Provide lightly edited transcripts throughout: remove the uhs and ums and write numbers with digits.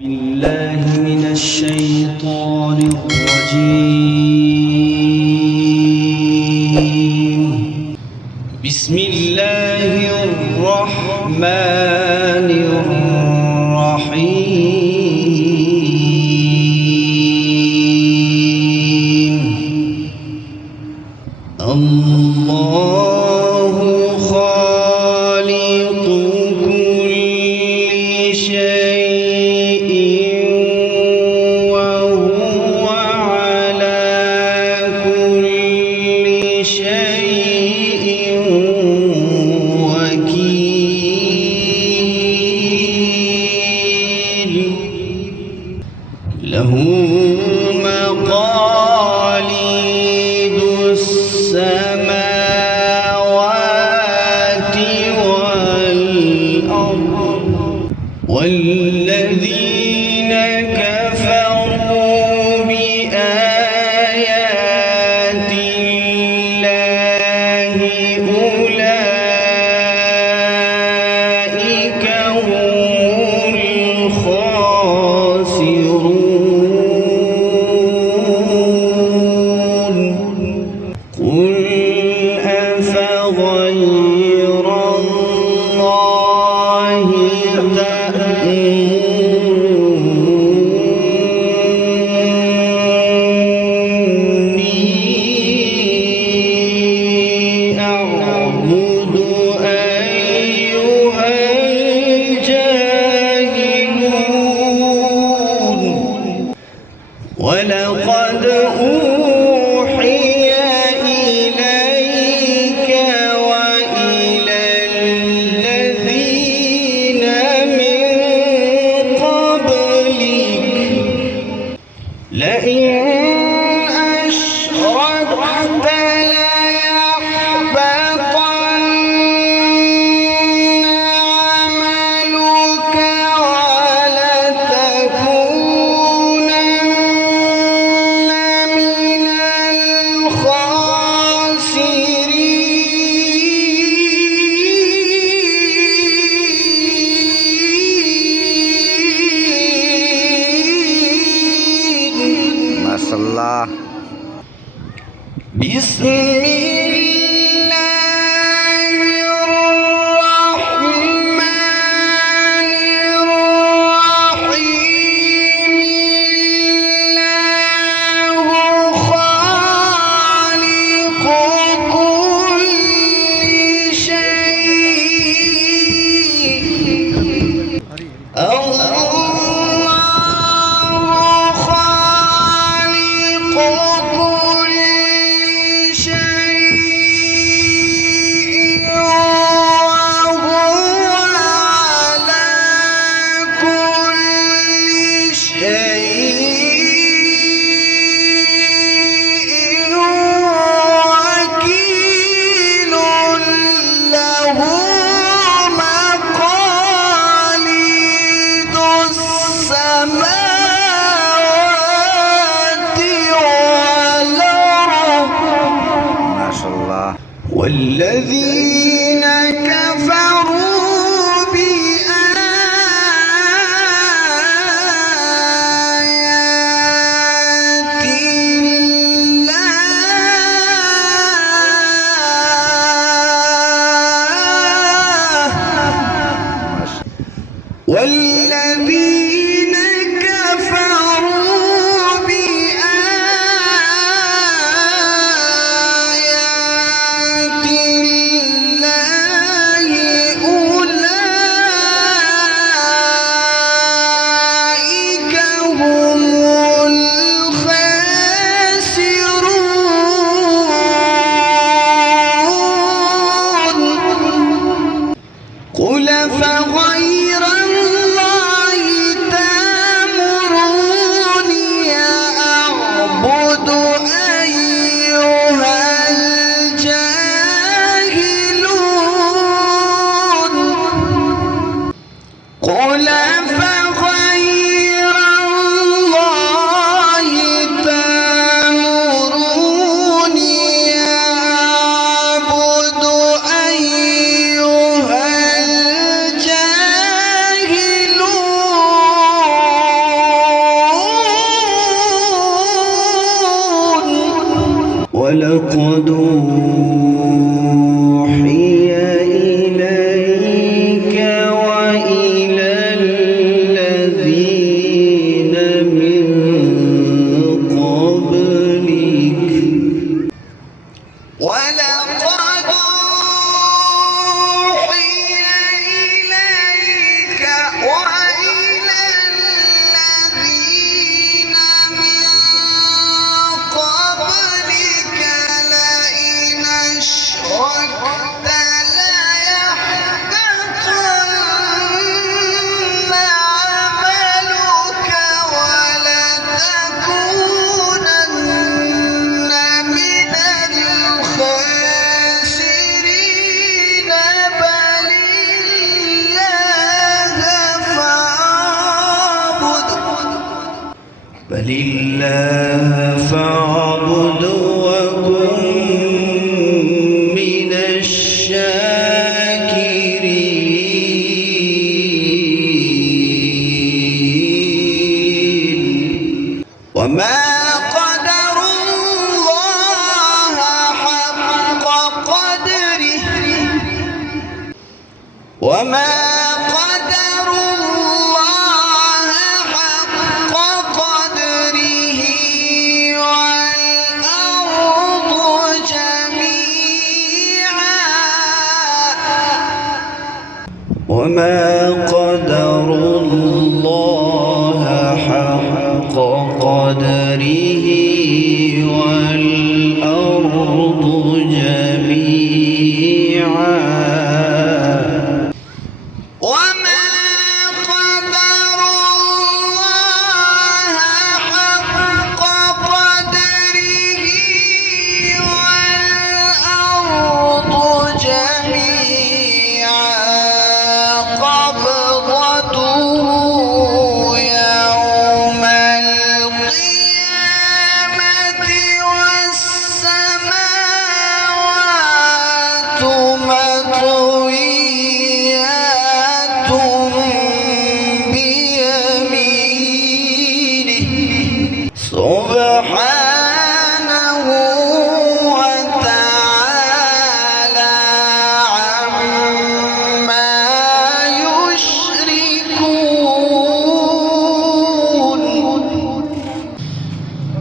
بالله من الشيطان الرجيم. بسم الله الرحمن الرحيم. الله خالق كل شيء وهو على كل شيء وكيل. له مقاليد السماوات والأرض، والذين كفروا بآيات الله أولئك هم الخاسرون. قل أفغير الله تأمروني أعبد أيها الجاهلون؟ ولقد أوحي إليك وإلى الذين من قبلك لئن أشركت ليحبطن عملك ولتكونن من الخاسرين. ما شاء الله. بسم الله الرحمن الرحيم. الله خالق كل شيء. الله خالق كل شيء وهو على كل شيء وكيل. له مقاليد السماوات والأرض، ما شاء الله. والذين كفروا بآيات الله، والذين كفروا بآيات الله أوحي إليك وإلى الذين من قبلك ولقد أوحي إليك وإلى الذين من قبلك لئن أشركت ليحبطن عملك ولتكونن من الخاسرين. بل الله فاعبد وكن من الشاكرين. وما قدر الله حق قدره وما قدر الله حق قدره والأرض جميعا وما قدر الله حق قدره والأرض جميعا وما قدر الله حق قدره والأرض جميعا قبضته يوم القيامة والسماوات مطويات بيمينه سبحانه وتعالى عما يشركون.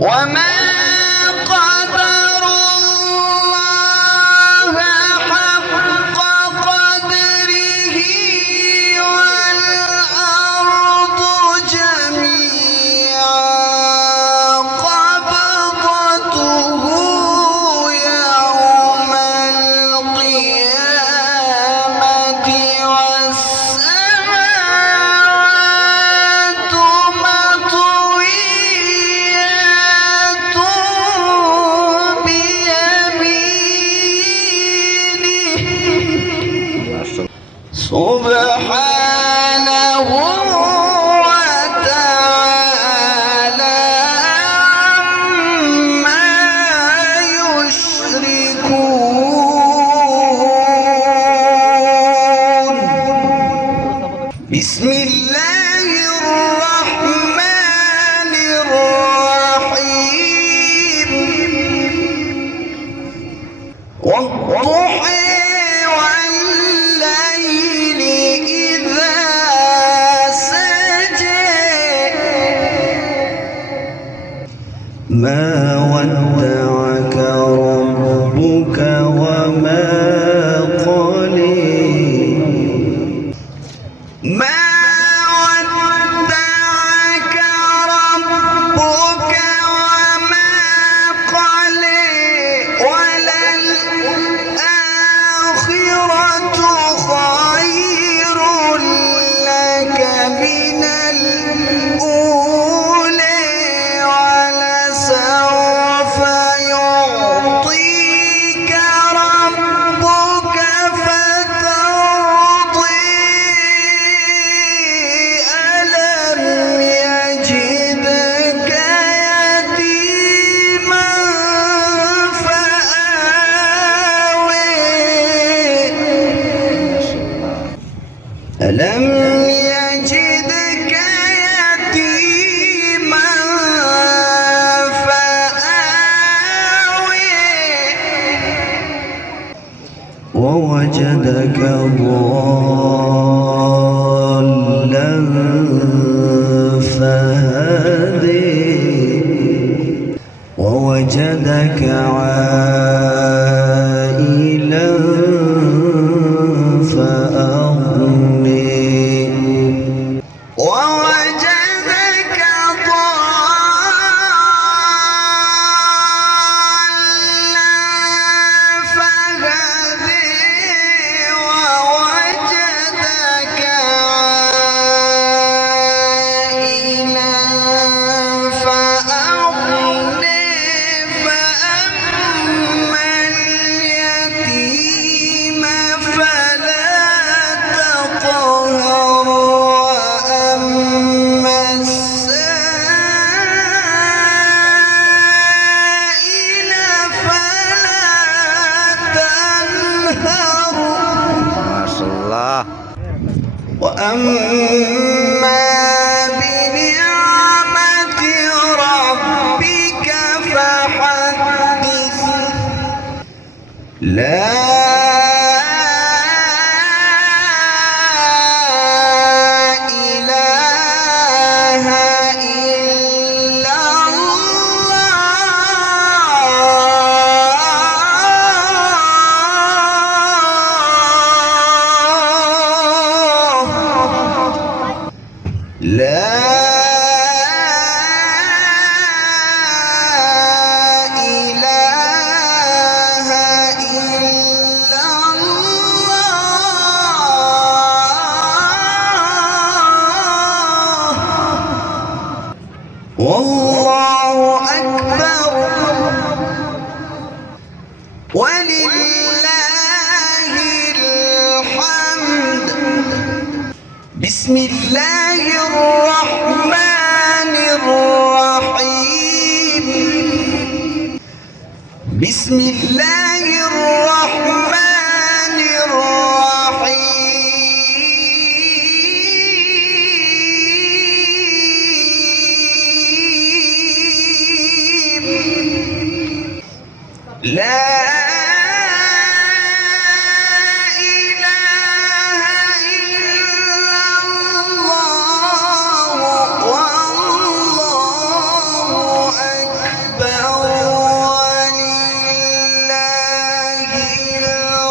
وما قدر الله حق قدره والأرض جميعا قبضته يوم القيامة والسماوات مطويات بيمينه سبحانه وتعالى عما يشركون. بسم الله الرحمن الرحيم. والضحى والليل إذا سجى ما ودعك ربك وما قلى ما ودعك ربك وما قلى وللآخرة خير لك من الأولى ولسوف ووجدك ضالا فهدي ووجدك عائلا فأغني ووجدك ضالا فهدي ووجدك عائلا فأغني فأما اليتيم فلا تقهر وأما السائل فلا تنهر ما شاء الله. وأما بنعمة ربك فحدث لا إله إلا الله لا إله إلا الله والله أكبر ولله الحمد بسم الله الرحمن الرحيم بسم الله الرحمن الرحيم لا إله إلا الله والله أكبر ولله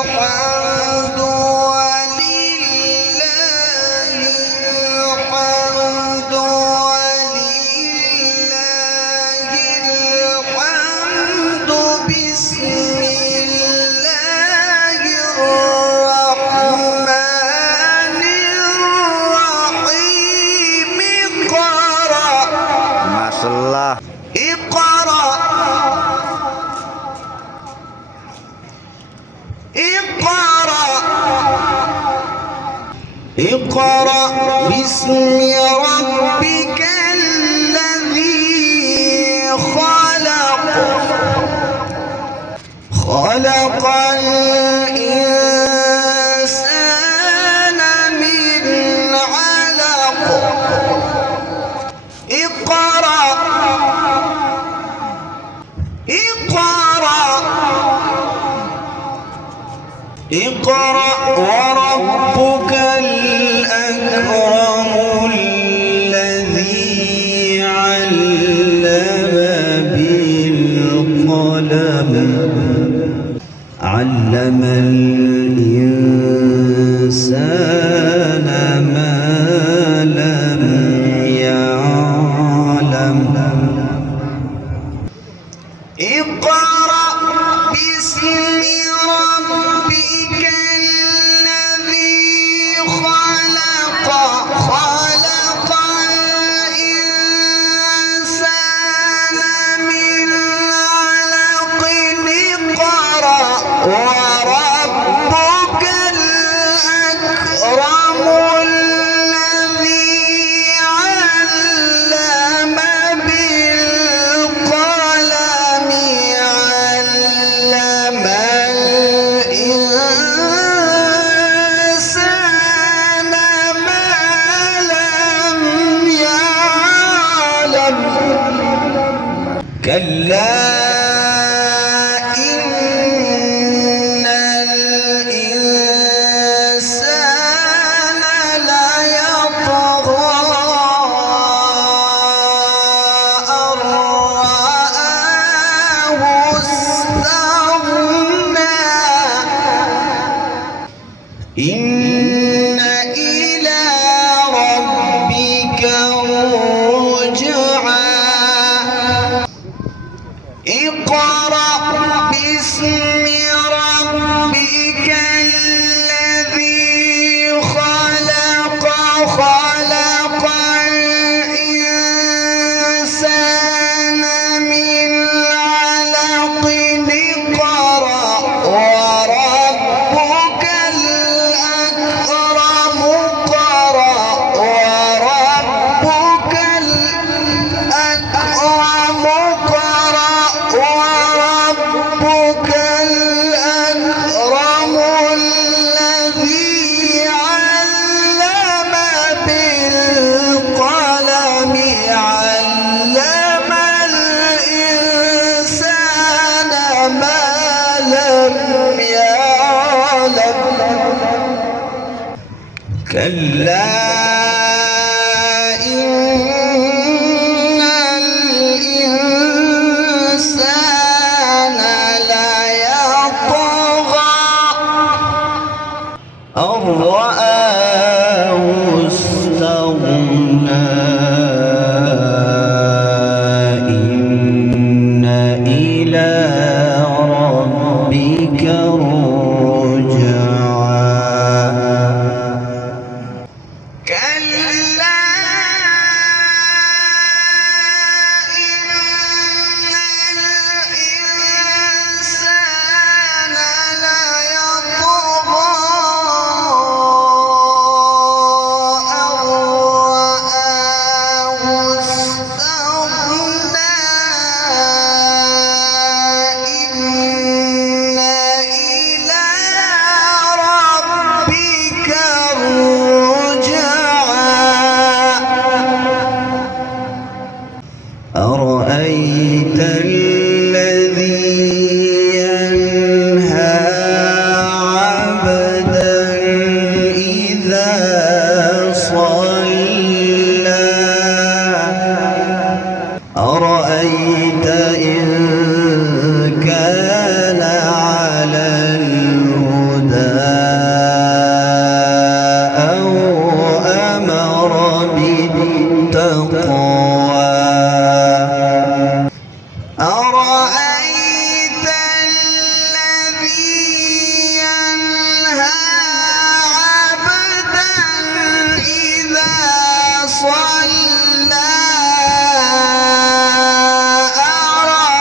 الحمد ولله الحمد ولله الحمد بسم الله الرحمن الرحيم اقرأ ما شاء الله. اقرأ اقرأ اقرأ باسم ربك الذي خلق خلق الإنسان من علق اقرأ اقرأ اقرأ وربك الأكرم الذي علم بالقلم علم الإنسان ما لم يعلم اقرأ باسم ربك الذي خلق خلق الإنسان من علق اقرأ وربك الأكرم الذي علم بالقلم علم الإنسان ما لم يعلم كلا إن الإنسان الذي ينهى عبدا إذا صلى أرأيت إن كان على الهدى أو أمر بالتقوى أرأيت الذي ينهى عبدا إذا صلى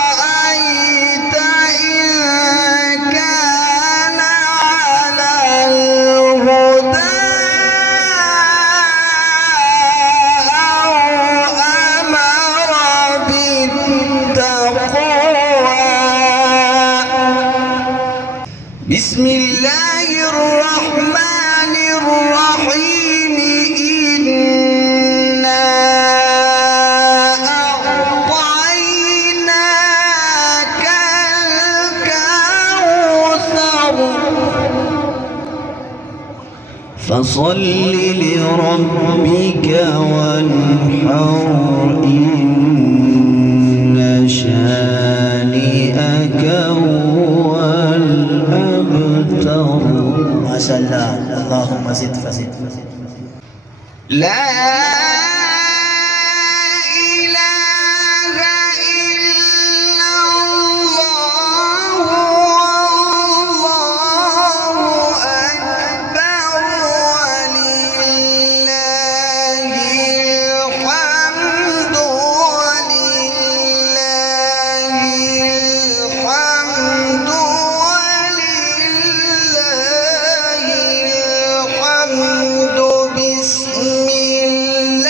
أرأيت إن كان على الهدى أو أمر بالتقوى بسم الله الرحمن الرحيم إنا أعطيناك الكوثر فصل لربك وانحر إن شانئك هو الأبتر. ما شاء الله، اللهم زد فزد. لا إله إلا الله والله أكبر ولله الحمد ولله الحمد ولله الحمد بسم الله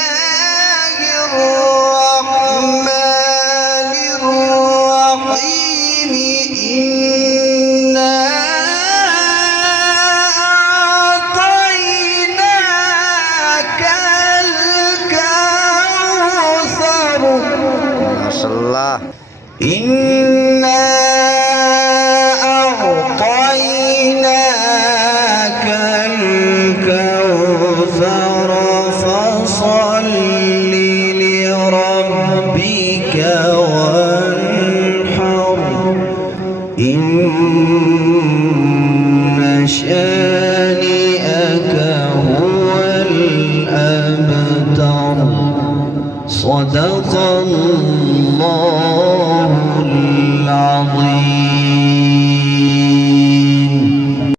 الرحمن الرحيم إنا أعطيناك الكوثر Masyaallah. إنا أعطيناك الكوثر فصل لربك وانحر إن شانئك هو الأبتر. صدق الله